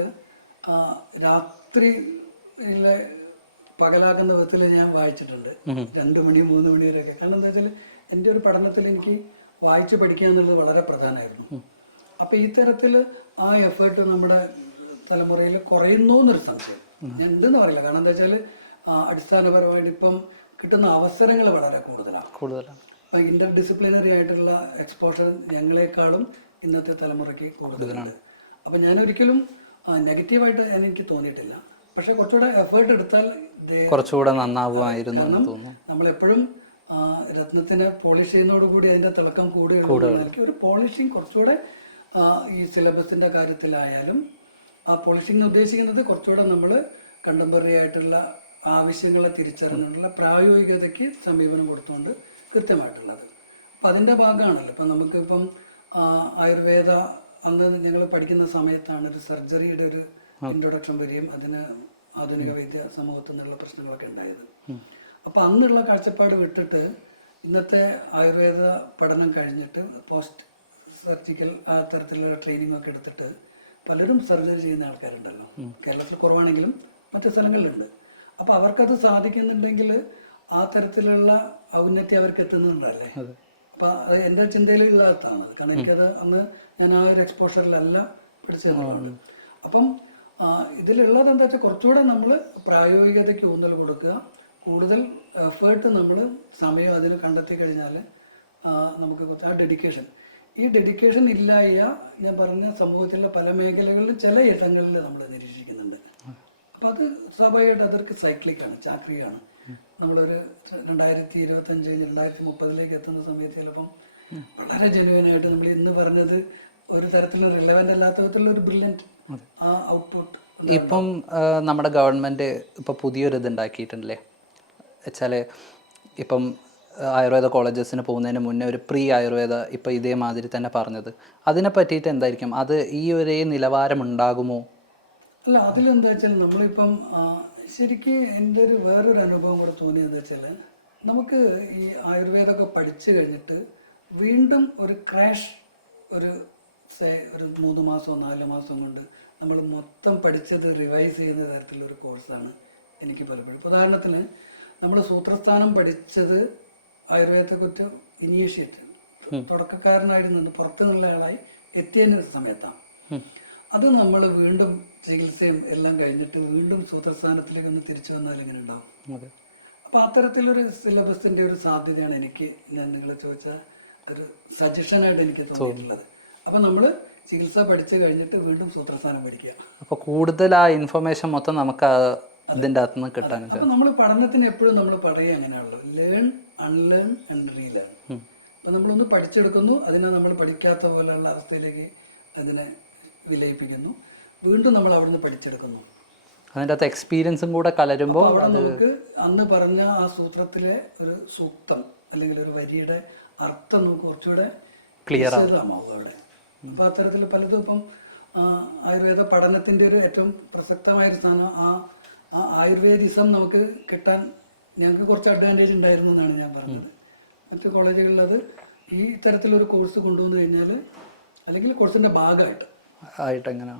രാത്രിയിലെ പകലാക്കുന്ന വിധത്തിൽ ഞാൻ വായിച്ചിട്ടുണ്ട്. രണ്ട് മണി മൂന്ന് മണി വരെയൊക്കെ. കാരണം എന്താ വെച്ചാൽ എന്റെ ഒരു പഠനത്തിൽ എനിക്ക് വായിച്ച് പഠിക്കുക എന്നുള്ളത് വളരെ പ്രധാനമായിരുന്നു. അപ്പോൾ ഈ തരത്തിൽ ആ എഫേർട്ട് നമ്മുടെ തലമുറയിൽ കുറയുന്നു എന്നൊരു സംശയം. ഞാൻ എന്തെന്ന് പറയില്ല. കാരണം എന്താ വെച്ചാൽ അടിസ്ഥാനപരമായിട്ട് ഇപ്പം കിട്ടുന്ന അവസരങ്ങൾ വളരെ കൂടുതലാണ്. കൂടുതലാണ്. അപ്പം ഇന്റർ ഡിസിപ്ലിനറി ആയിട്ടുള്ള എക്സ്പോഷർ ഞങ്ങളെക്കാളും ഇന്നത്തെ തലമുറയ്ക്ക് കൂടുതലാണ്. അപ്പം ഞാൻ ഒരിക്കലും നെഗറ്റീവായിട്ട് എനിക്ക് തോന്നിയിട്ടില്ല. പക്ഷെ കുറച്ചുകൂടെ എഫേർട്ട് എടുത്താൽ കുറച്ചുകൂടെ നന്നാവുമായിരുന്നു നമ്മളെപ്പോഴും ആ, രത്നത്തിനെ പോളിഷ് ചെയ്യുന്നതോടുകൂടി അതിന്റെ തിളക്കം കൂടി ഒരു പോളിഷിങ് കുറച്ചുകൂടെ ഈ സിലബസിന്റെ കാര്യത്തിലായാലും ആ പോളിഷിംഗ് എന്ന് ഉദ്ദേശിക്കുന്നത് കുറച്ചുകൂടെ നമ്മൾ കണ്ടംപററി ആയിട്ടുള്ള ആവശ്യങ്ങളെ തിരിച്ചറിഞ്ഞുള്ള പ്രായോഗികതയ്ക്ക് സമീപനം കൊടുത്തുകൊണ്ട് കൃത്യമായിട്ടുള്ളത്. അപ്പം അതിന്റെ ഭാഗമാണല്ലോ. ഇപ്പം നമുക്കിപ്പം ആയുർവേദ അന്ന് ഞങ്ങൾ പഠിക്കുന്ന സമയത്താണ് ഒരു സർജറിയുടെ ഒരു ഇൻട്രൊഡക്ഷൻ വരികയും അതിന് ആധുനിക വൈദ്യ സമൂഹത്തിൽ നിന്നുള്ള പ്രശ്നങ്ങളൊക്കെ ഉണ്ടായത്. അപ്പം അന്നുള്ള കാഴ്ചപ്പാട് വിട്ടിട്ട് ഇന്നത്തെ ആയുർവേദ പഠനം കഴിഞ്ഞിട്ട് പോസ്റ്റ് സർജിക്കൽ ആ തരത്തിലുള്ള ട്രെയിനിങ് ഒക്കെ എടുത്തിട്ട് പലരും സർജറി ചെയ്യുന്ന ആൾക്കാരുണ്ടല്ലോ. കേരളത്തിൽ കുറവാണെങ്കിലും മറ്റു സ്ഥലങ്ങളിലുണ്ട്. അപ്പോൾ അവർക്കത് സാധിക്കുന്നുണ്ടെങ്കിൽ ആ തരത്തിലുള്ള ഔന്നത്യം അവർക്ക് എത്തുന്നുണ്ടല്ലേ? അപ്പൊ അത് എന്റെ ഇല്ലാത്തതാണ് കാരണം എനിക്കത് അന്ന് ഞാൻ ആ ഒരു എക്സ്പോഷറിലല്ല പിടിച്ചതാണ് അപ്പം ഇതിലുള്ളത് എന്താ വെച്ചാൽ കുറച്ചുകൂടെ നമ്മൾ പ്രായോഗികതയ്ക്ക് ഊന്നൽ കൊടുക്കുക. കൂടുതൽ എഫേർട്ട് നമ്മൾ സമയം അതിന് കണ്ടെത്തി കഴിഞ്ഞാൽ നമുക്ക് കുറച്ച് ആ ഡെഡിക്കേഷൻ ഈ ഡെഡിക്കേഷൻ ഇല്ലായ ഞാൻ പറഞ്ഞ സമൂഹത്തിലെ പല മേഖലകളിലും ചില ഇടങ്ങളിൽ നമ്മൾ നിരീക്ഷിക്കുന്നുണ്ട്. അപ്പം അത് സ്വാഭാവികമായിട്ട് അതൊക്കെ സൈക്ലിക്കാണ് ചാക്രികാണ് നമ്മളൊരു രണ്ടായിരത്തി ഇരുപത്തഞ്ച് രണ്ടായിരത്തി മുപ്പതിലേക്ക് എത്തുന്ന സമയത്ത് ചിലപ്പം വളരെ ജനുവനായിട്ട് നമ്മൾ ഇന്ന് പറഞ്ഞത് ഒരു തരത്തിലും റിലവന്റ് അല്ലാത്ത വിധത്തിലുള്ള ഒരു ബ്രില്യന്റ് ആ ഔട്ട്പുട്ട് ഇപ്പം നമ്മുടെ ഗവൺമെന്റ് ഇപ്പോൾ പുതിയൊരു ഇത് ഉണ്ടാക്കിയിട്ടുണ്ടല്ലേ? വെച്ചാൽ ഇപ്പം ആയുർവേദ കോളേജസിന് പോകുന്നതിന് മുന്നേ ഒരു പ്രീ ആയുർവേദ ഇപ്പോൾ ഇതേമാതിരി തന്നെ പറഞ്ഞത്. അതിനെ പറ്റിയിട്ട് എന്തായിരിക്കും? അത് ഈ ഒരേ നിലവാരം ഉണ്ടാകുമോ? അല്ല അതിലെന്താ വെച്ചാൽ നമ്മളിപ്പം ശരിക്കും എന്റെ ഒരു വേറൊരു അനുഭവം കൂടെ തോന്നിയെന്ന് വെച്ചാൽ നമുക്ക് ഈ ആയുർവേദമൊക്കെ പഠിച്ചു കഴിഞ്ഞിട്ട് വീണ്ടും ഒരു ക്രാഷ് ഒരു ഒരു മൂന്ന് മാസമോ നാല് മാസം കൊണ്ട് നമ്മൾ മൊത്തം പഠിച്ചത് റിവൈസ് ചെയ്യുന്ന തരത്തിലുള്ള ഒരു കോഴ്സാണ് എനിക്ക് പലപ്പോഴും. ഉദാഹരണത്തിന് നമ്മൾ സൂത്രസ്ഥാനം പഠിച്ചത് ആയുർവേദത്തെക്കുറിച്ച് ഇനീഷ്യേറ്റ് തുടക്കക്കാരനായിരുന്നു പുറത്തു നിന്നുള്ള ആളായി എത്തിയതിന് സമയത്താണ്. അത് നമ്മൾ വീണ്ടും ചികിത്സയും എല്ലാം കഴിഞ്ഞിട്ട് വീണ്ടും സൂത്രസ്ഥാനത്തിലേക്ക് ഒന്ന് തിരിച്ചു വന്നാൽ ഇങ്ങനെ ഉണ്ടാവും? അപ്പൊ അത്തരത്തിലൊരു സിലബസിന്റെ ഒരു സാധ്യതയാണ് എനിക്ക് ഞാൻ നിങ്ങളെ ചോദിച്ച ഒരു സജഷനായിട്ട് എനിക്ക് തോന്നിയിട്ടുള്ളത്. അപ്പൊ നമ്മൾ ചികിത്സ പഠിച്ചു കഴിഞ്ഞിട്ട് വീണ്ടും സൂത്രസ്ഥാനം പഠിക്കുക. അപ്പൊ കൂടുതൽ ആ ഇൻഫർമേഷൻ മൊത്തം നമുക്ക് അതിന്റെ അകത്ത് നിന്ന് കിട്ടാൻ അപ്പൊ നമ്മൾ പഠനത്തിന് എപ്പോഴും നമ്മൾ പറയുക അങ്ങനെയാണല്ലോ ലേൺ അൺലേൺ ആൻഡ് റീലേൺ അപ്പൊ നമ്മളൊന്ന് പഠിച്ചെടുക്കുന്നു അതിനെ നമ്മൾ പഠിക്കാത്ത പോലെയുള്ള അവസ്ഥയിലേക്ക് അതിനെ വിലയിപ്പിക്കുന്നു. വീണ്ടും നമ്മൾ അവിടുന്ന് പഠിച്ചെടുക്കുന്നു. അതിന്റെ അകത്ത് എക്സ്പീരിയൻസും കൂടെ കലരുമ്പോൾ നമുക്ക് അന്ന് പറഞ്ഞ ആ സൂത്രത്തിലെ ഒരു സൂക്തം അല്ലെങ്കിൽ ഒരു വരിയുടെ അർത്ഥം നമുക്ക് കുറച്ചുകൂടെ ക്ലിയർ വിശദമാവും അവിടെ. അപ്പൊ അത്തരത്തിൽ പലതും ഇപ്പം ആയുർവേദ പഠനത്തിന്റെ ഒരു ഏറ്റവും പ്രസക്തമായ ഒരു സ്ഥാനം ആ ആ ആയുർവേദിസം നമുക്ക് കിട്ടാൻ ഞങ്ങൾക്ക് കുറച്ച് അഡ്വാന്റേജ് ഉണ്ടായിരുന്നു എന്നാണ് ഞാൻ പറഞ്ഞത്. മറ്റു കോളേജുകളിൽ അത് ഈ തരത്തിലൊരു കോഴ്സ് കൊണ്ടുവന്നു കഴിഞ്ഞാൽ അല്ലെങ്കിൽ കോഴ്സിന്റെ ഭാഗമായിട്ട്. ആയിട്ട് എങ്ങനെ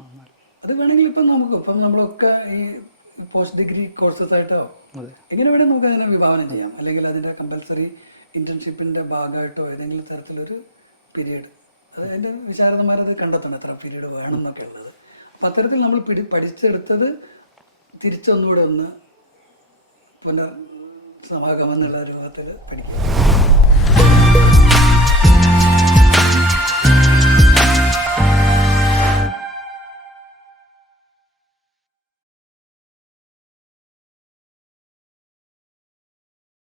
അത് വേണമെങ്കിൽ ഇപ്പം നമുക്ക് ഇപ്പം നമ്മളൊക്കെ ഈ പോസ്റ്റ് ഡിഗ്രി കോഴ്സസ് ആയിട്ടോ എങ്ങനെ വേണേൽ നമുക്ക് അതിനെ വിഭാവനം ചെയ്യാം. അല്ലെങ്കിൽ അതിന്റെ കമ്പൽസറി ഇന്റേൺഷിപ്പിന്റെ ഭാഗമായിട്ടോ ഏതെങ്കിലും തരത്തിലൊരു പീരീഡ് അത് അതിന്റെ വിശാരദന്മാരത് കണ്ടെത്തണം എത്ര പീരീഡ് വേണം എന്നൊക്കെ ഉള്ളത്. അപ്പം അത്തരത്തിൽ നമ്മൾ പിടി പഠിച്ചെടുത്തത് തിരിച്ചൊന്നുകൂടെ ഒന്ന് പുനർ സമാഗമം എന്നുള്ള രൂപത്തിൽ പഠിക്കും.